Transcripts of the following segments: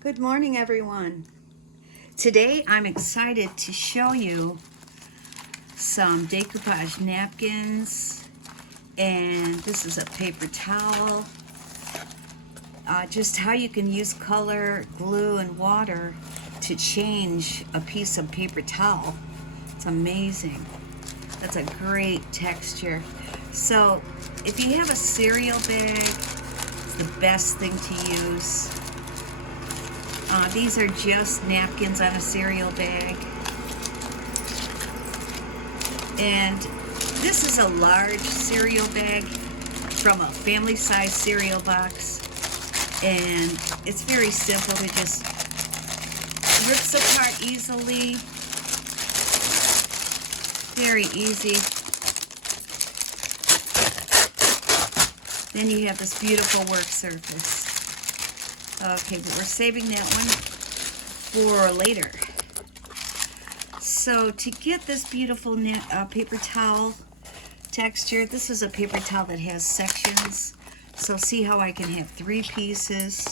Good morning, everyone. Today I'm excited to show you some decoupage napkins, and this is a paper towel. Just how you can use color, glue, and water to change a piece of paper towel. It's amazing. That's a great texture. So if you have a cereal bag, it's the best thing to use. These are just napkins on a cereal bag. And this is a large cereal bag from a family-size cereal box. And it's very simple. It just rips apart easily. Very easy. Then you have this beautiful work surface. Okay, but we're saving that one for later. So to get this beautiful paper towel texture, this is a paper towel that has sections. So see how I can have 3 pieces.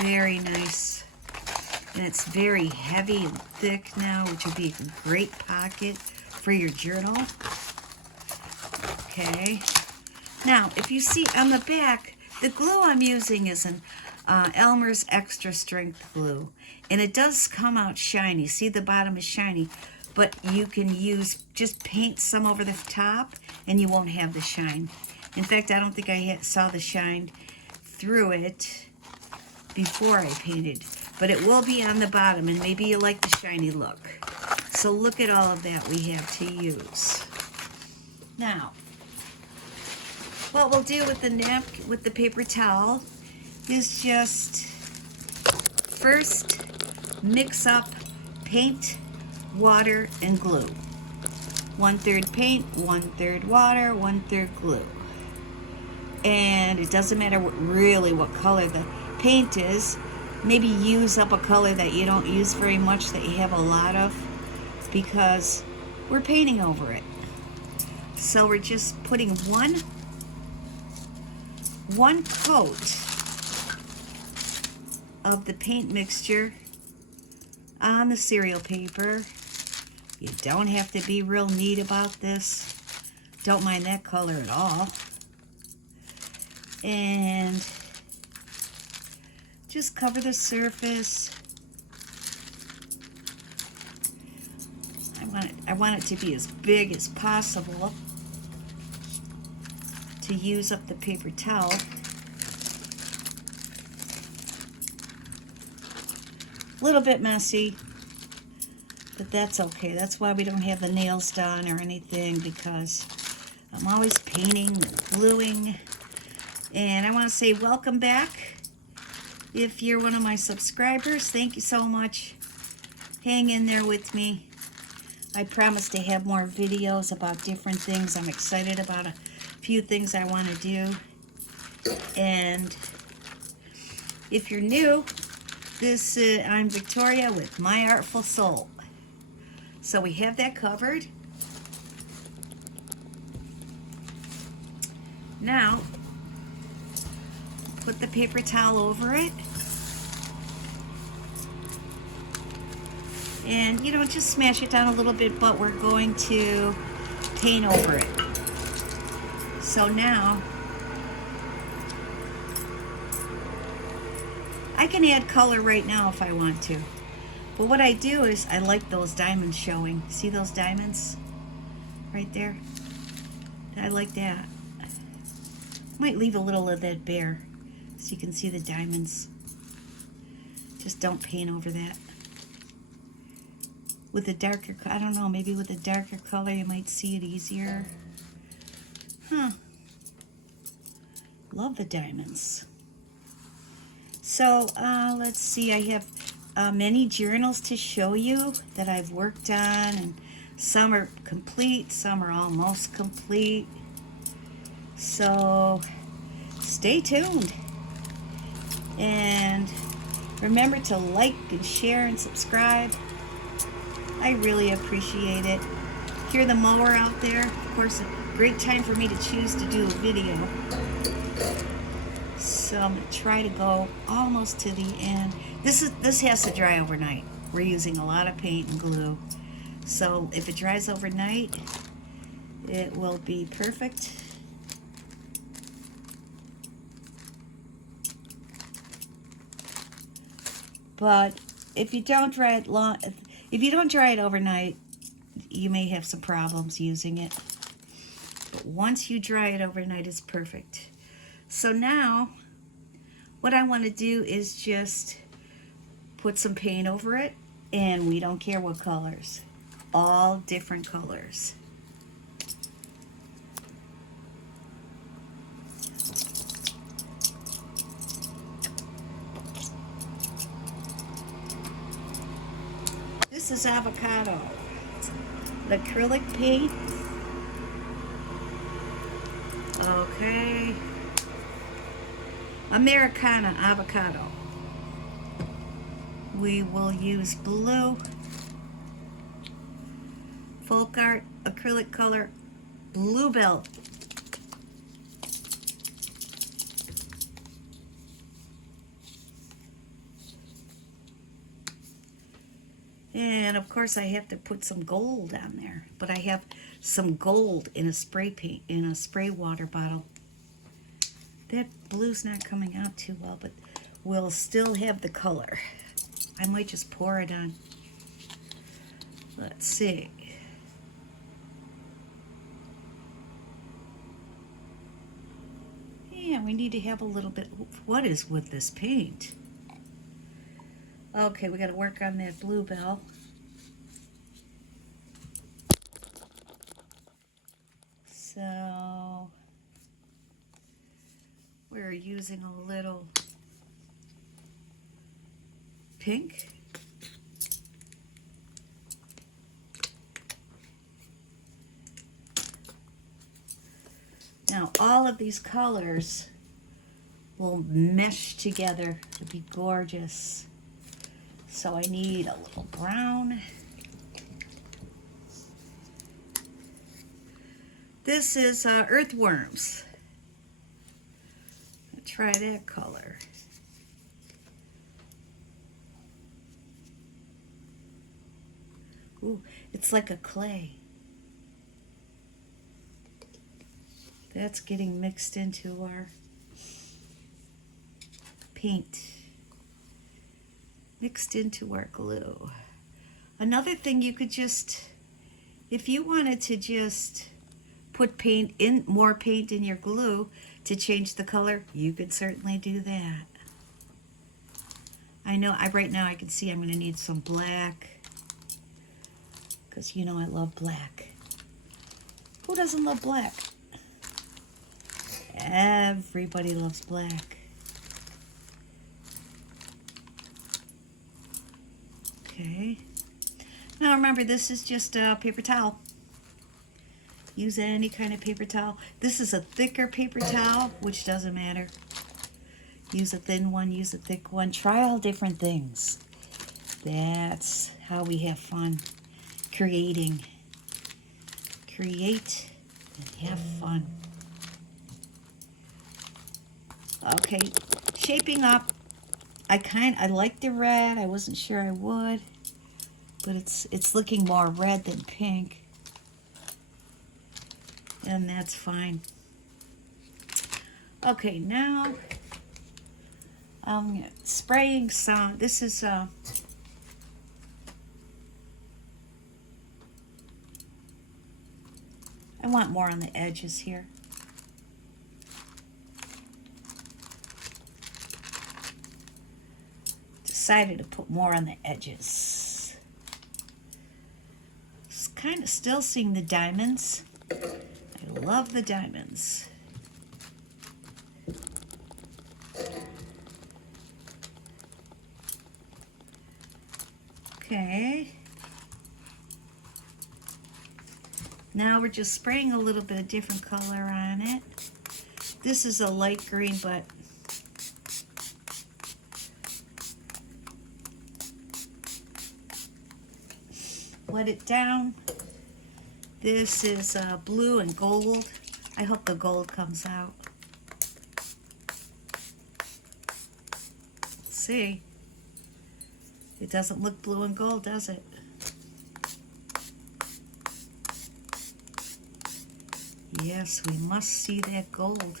Very nice. And it's very heavy and thick now, which would be a great pocket for your journal. Okay. Now, if you see on the back, the glue I'm using is an Elmer's Extra Strength glue. And it does come out shiny. See, the bottom is shiny. But you can just paint some over the top and you won't have the shine. In fact, I don't think I saw the shine through it before I painted. But it will be on the bottom, and maybe you like the shiny look. So look at all of that we have to use. Now, what we'll do with the paper towel is just first mix up paint, water, and glue. 1/3 paint, 1/3 water, 1/3 glue. And it doesn't matter what color the paint is. Maybe use up a color that you don't use very much, that you have a lot of, because we're painting over it. So we're just putting one coat of the paint mixture on the cereal paper. You don't have to be real neat about this. Don't mind that color at all. And just cover the surface. I want it to be as big as possible to use up the paper towel. A little bit messy, but that's okay. That's why we don't have the nails done or anything, because I'm always painting and gluing. And I want to say welcome back. If you're one of my subscribers, thank you so much. Hang in there with me. I promise to have more videos about different things. I'm excited about a few things I want to do. And if you're new, I'm Victoria with My Artful Soul. So we have that covered. Now, put the paper towel over it. And, just smash it down a little bit, but we're going to paint over it. So now, I can add color right now if I want to. But what I do is, I like those diamonds showing. See those diamonds? Right there? I like that. Might leave a little of that bare, so you can see the diamonds. Just don't paint over that. With a darker, I don't know, maybe with a darker color you might see it easier. Huh. Love the diamonds. So, let's see, I have many journals to show you that I've worked on, and some are complete, some are almost complete. So, stay tuned. And remember to like and share and subscribe. I really appreciate it. Hear the mower out there? Of course, a great time for me to choose to do a video. So I'm going to try to go almost to the end. This has to dry overnight. We're using a lot of paint and glue. So if it dries overnight, it will be perfect. But if you don't dry it if you don't dry it overnight, you may have some problems using it. But once you dry it overnight, it's perfect. So now, what I want to do is just put some paint over it, and we don't care what colors. All different colors. This is avocado. The acrylic paint. Okay. Americana avocado. We will use blue. Folk art acrylic color. Bluebell. And of course I have to put some gold on there, but I have some gold in a spray paint, in a spray water bottle. That blue's not coming out too well, but we'll still have the color. I might just pour it on. Let's see. Yeah, we need to have a little bit. What is with this paint? Okay, we got to work on that bluebell. So we're using a little pink. Now all of these colors will mesh together to be gorgeous. So I need a little brown. This is earthworms. Let's try that color. Ooh, it's like a clay. That's getting mixed into our paint. Mixed into our glue. Another thing you could just, if you wanted to just put paint in, more paint in your glue to change the color, you could certainly do that. I know, right now I can see I'm going to need some black, because you know I love black. Who doesn't love black? Everybody loves black. Okay. Now remember, this is just a paper towel. Use any kind of paper towel. This is a thicker paper towel, which doesn't matter. Use a thin one, use a thick one. Try all different things. That's how we have fun creating. Create and have fun. Okay, shaping up. I like the red. I wasn't sure I would, but it's looking more red than pink, and that's fine. Okay, now I'm spraying some. This is I want more on the edges here. Decided to put more on the edges. Just kind of still seeing the diamonds. I love the diamonds. Okay. Now we're just spraying a little bit of different color on it. This is a light green, but wet it down. This is blue and gold. I hope the gold comes out. see. It doesn't look blue and gold, does it? Yes, we must see that gold.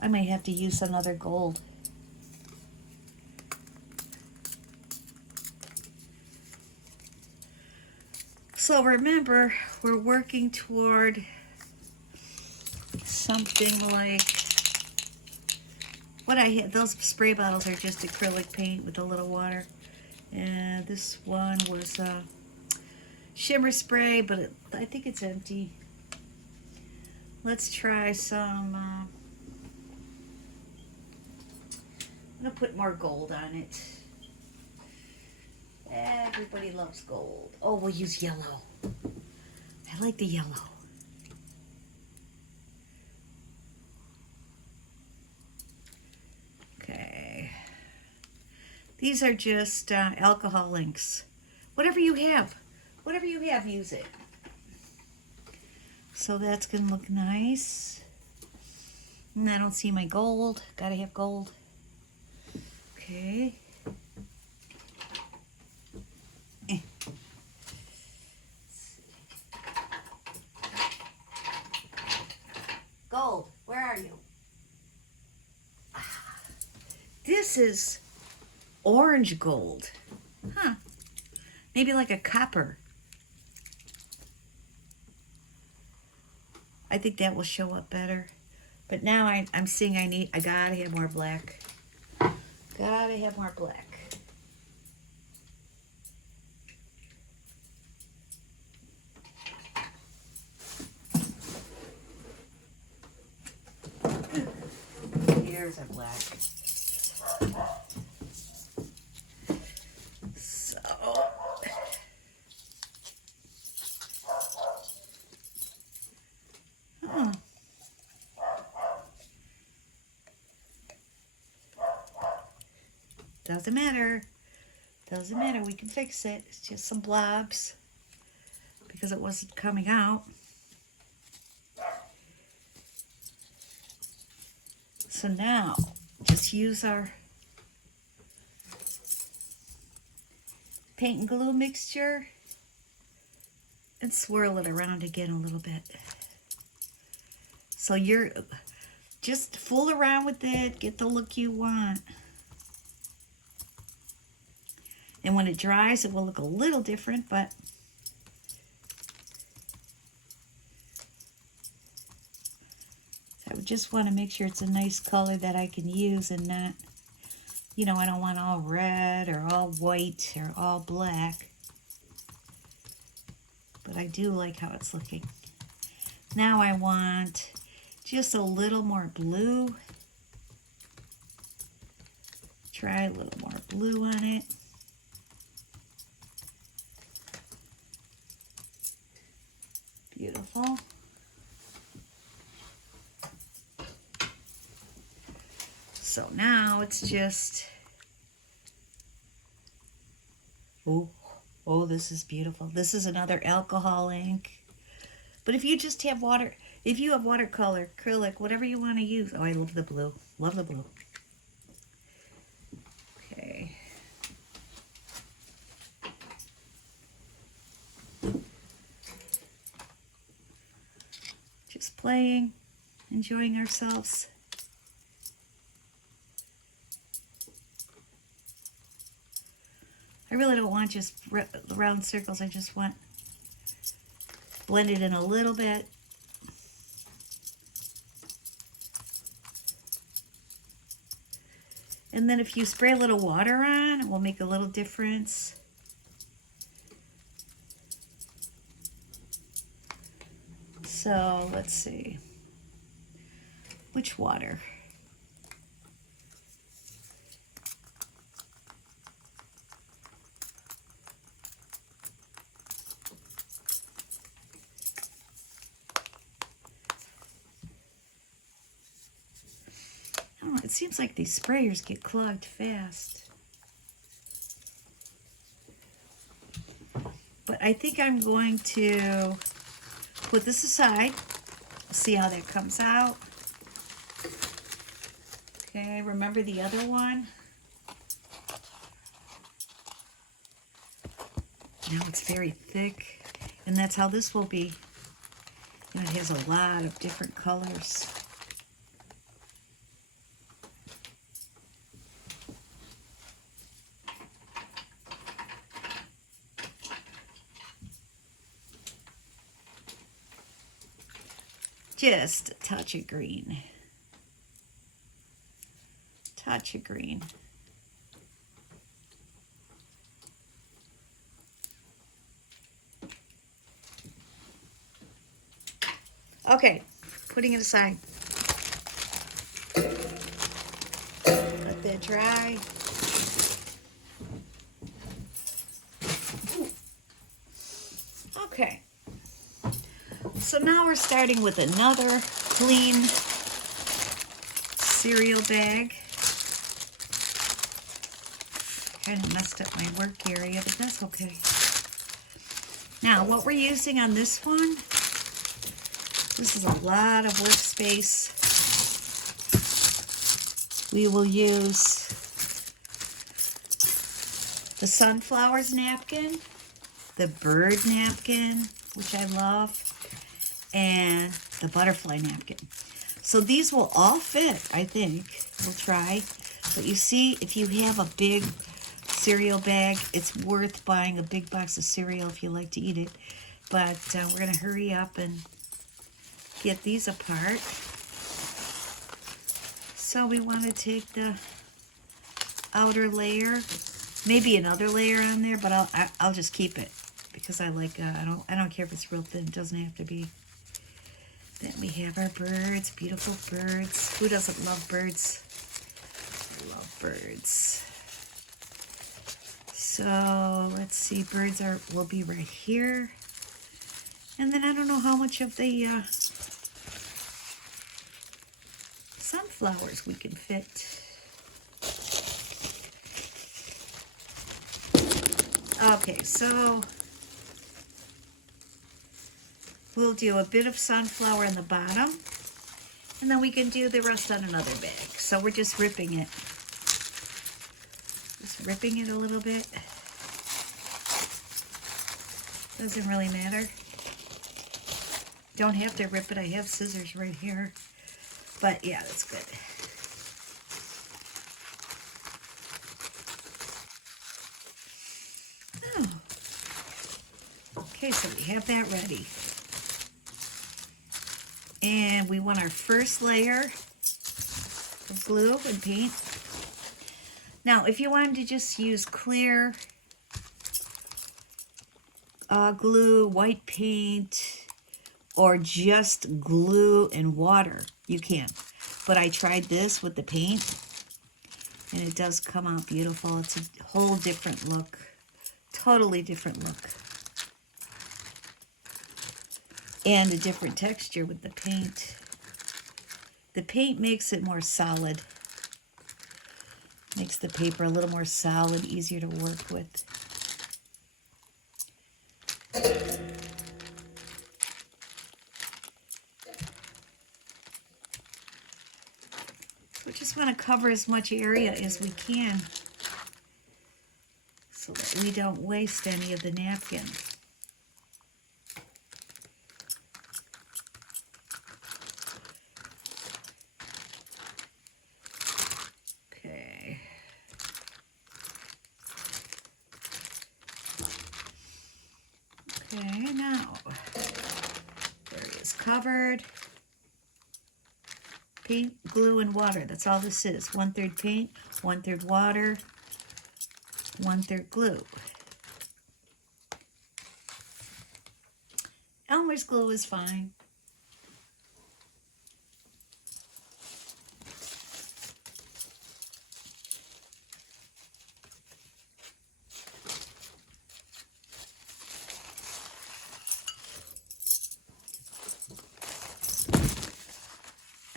I may have to use another gold. So remember, we're working toward something like what I had. Those spray bottles are just acrylic paint with a little water. And this one was shimmer spray, but I think it's empty. Let's try some, I'm going to put more gold on it. Everybody loves gold. Oh, we'll use yellow. I like the yellow. Okay. These are just alcohol inks. Whatever you have. Whatever you have, use it. So that's going to look nice. And I don't see my gold. Gotta have gold. Okay. Gold, where are you? This is orange gold. Huh. Maybe like a copper. I think that will show up better. But now I'm seeing I gotta have more black. Gotta have more black. Here's our black. So, doesn't matter. Doesn't matter. We can fix it. It's just some blobs because it wasn't coming out. So now, just use our paint and glue mixture and swirl it around again a little bit. So you're just fool around with it, get the look you want. And when it dries, it will look a little different, but I would just want to make sure it's a nice color that I can use and not, you know, I don't want all red or all white or all black. But I do like how it's looking. Now I want just a little more blue. Try a little more blue on it. Beautiful. So now it's just, oh, this is beautiful. This is another alcohol ink. But if you just have water, if you have watercolor, acrylic, whatever you want to use. Oh, I love the blue. Love the blue. Okay. Just playing, enjoying ourselves. I really don't want just round circles. I just want blended in a little bit. And then if you spray a little water on, it will make a little difference. So let's see. Which water? It seems like these sprayers get clogged fast. But I think I'm going to put this aside, See how that comes out. Okay, remember the other one? Now it's very thick, and that's how this will be. And it has a lot of different colors. Just a touch of green. Touch of green. Okay, putting it aside. Let that dry. Okay. So now we're starting with another clean cereal bag. Kind of messed up my work area, but that's okay. Now, what we're using on this one, this is a lot of workspace. We will use the sunflowers napkin, the bird napkin, which I love, and the butterfly napkin. So these will all fit, I think. We'll try. But you see, if you have a big cereal bag, it's worth buying a big box of cereal if you like to eat it. But we're going to hurry up and get these apart. So we want to take the outer layer, maybe another layer on there, but I'll just keep it because I like I don't care if it's real thin. It doesn't have to be. Then we have our birds, beautiful birds. Who doesn't love birds? I love birds. So let's see, birds will be right here. And then I don't know how much of the sunflowers we can fit. Okay, so we'll do a bit of sunflower in the bottom, and then we can do the rest on another bag. So we're just ripping it. Just ripping it a little bit. Doesn't really matter. Don't have to rip it. I have scissors right here. But yeah, that's good. Oh. Okay, so we have that ready. And we want our first layer of glue and paint. Now, if you wanted to just use clear glue, white paint, or just glue and water, you can. But I tried this with the paint, and it does come out beautiful. It's a whole different look. Totally different look. And a different texture with the paint. The paint makes it more solid. Makes the paper a little more solid, easier to work with. We just want to cover as much area as we can so that we don't waste any of the napkin. Okay. Okay, now, there he is covered. Paint, glue, and water. That's all this is. 1/3 paint, 1/3 water, 1/3 glue. Elmer's glue is fine.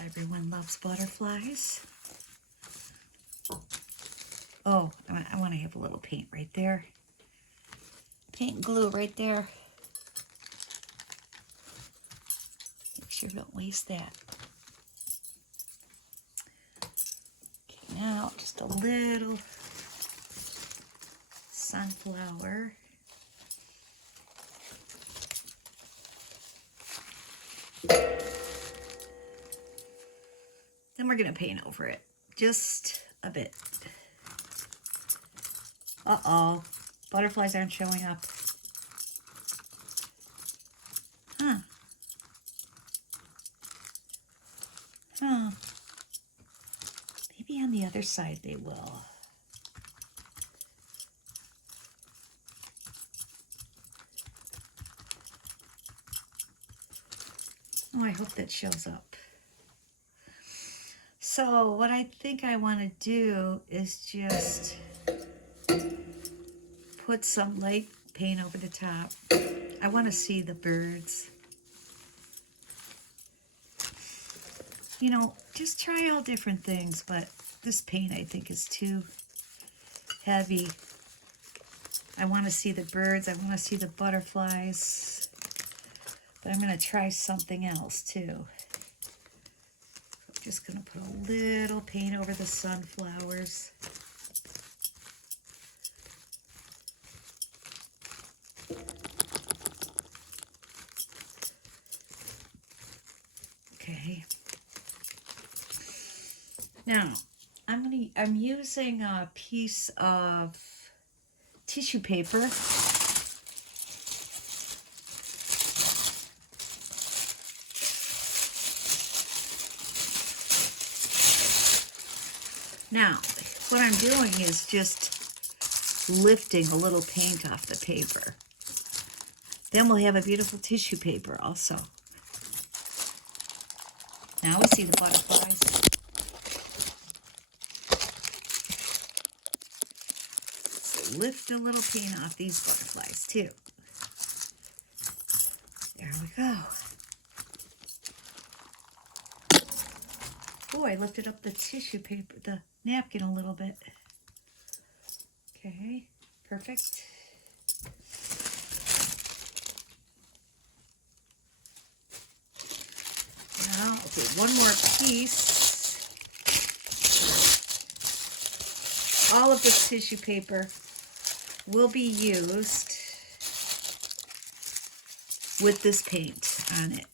Everyone loves butterflies. Oh, I want to have a little paint right there. Paint and glue right there. Make sure don't waste that. Okay, now just a little sunflower. Then we're going to paint over it just a bit. Uh-oh, butterflies aren't showing up. Huh. Huh. Maybe on the other side they will. Oh, I hope that shows up. So what I think I want to do is just put some light paint over the top. I want to see the birds. You know, just try all different things, but this paint I think is too heavy. I want to see the birds. I want to see the butterflies. But I'm going to try something else too. I'm just going to put a little paint over the sunflowers. Okay. Now, I'm using a piece of tissue paper. Now, what I'm doing is just lifting a little paint off the paper. Then we'll have a beautiful tissue paper also. Now we see the butterflies. So lift a little paint off these butterflies too. There we go. Oh, I lifted up the tissue paper, the napkin a little bit. Okay, perfect. Now, I'll do one more piece. All of the tissue paper will be used with this paint on it.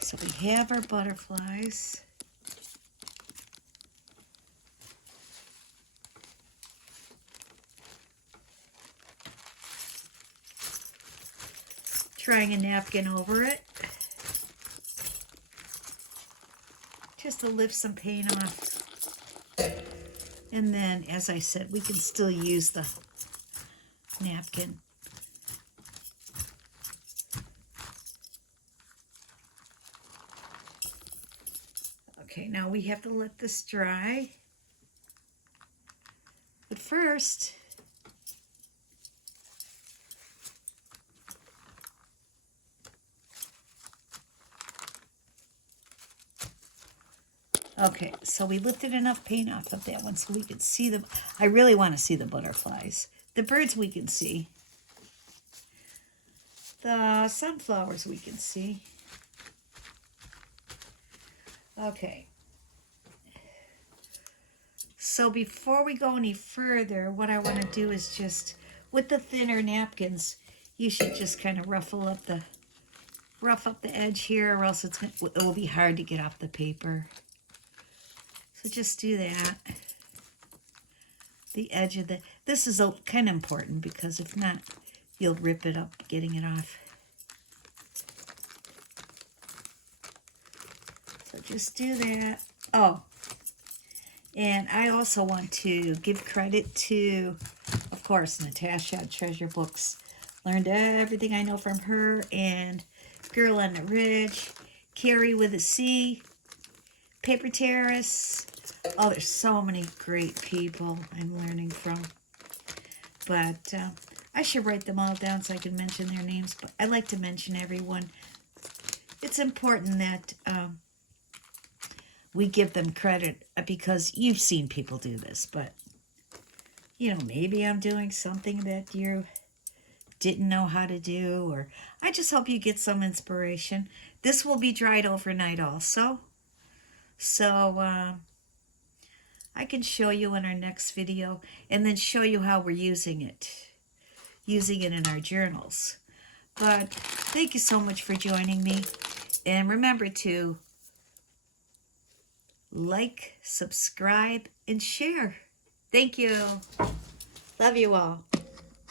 So we have our butterflies. Trying a napkin over it. Just to lift some paint off. And then, as I said, we can still use the napkin. Okay, now we have to let this dry. But first, okay, so we lifted enough paint off of that one so we could see them. I really want to see the butterflies. The birds we can see. The sunflowers we can see. Okay. So before we go any further, what I want to do is just, with the thinner napkins, you should just kind of rough up the edge here, or else it will be hard to get off the paper. So just do that. The edge of this is kind of important because if not, you'll rip it up getting it off. So just do that. Oh, and I also want to give credit to, of course, Natasha at Treasure Books. Learned everything I know from her, and Girl on the Ridge, Carrie with a C, Paper Terrace. Oh, there's so many great people I'm learning from. But I should write them all down so I can mention their names. But I like to mention everyone. It's important that we give them credit because you've seen people do this, but you know, maybe I'm doing something that you didn't know how to do, or I just hope you get some inspiration. This will be dried overnight also, so I can show you in our next video and then show you how we're using it in our journals. But thank you so much for joining me, and remember to like, subscribe, and share. Thank you. Love you all.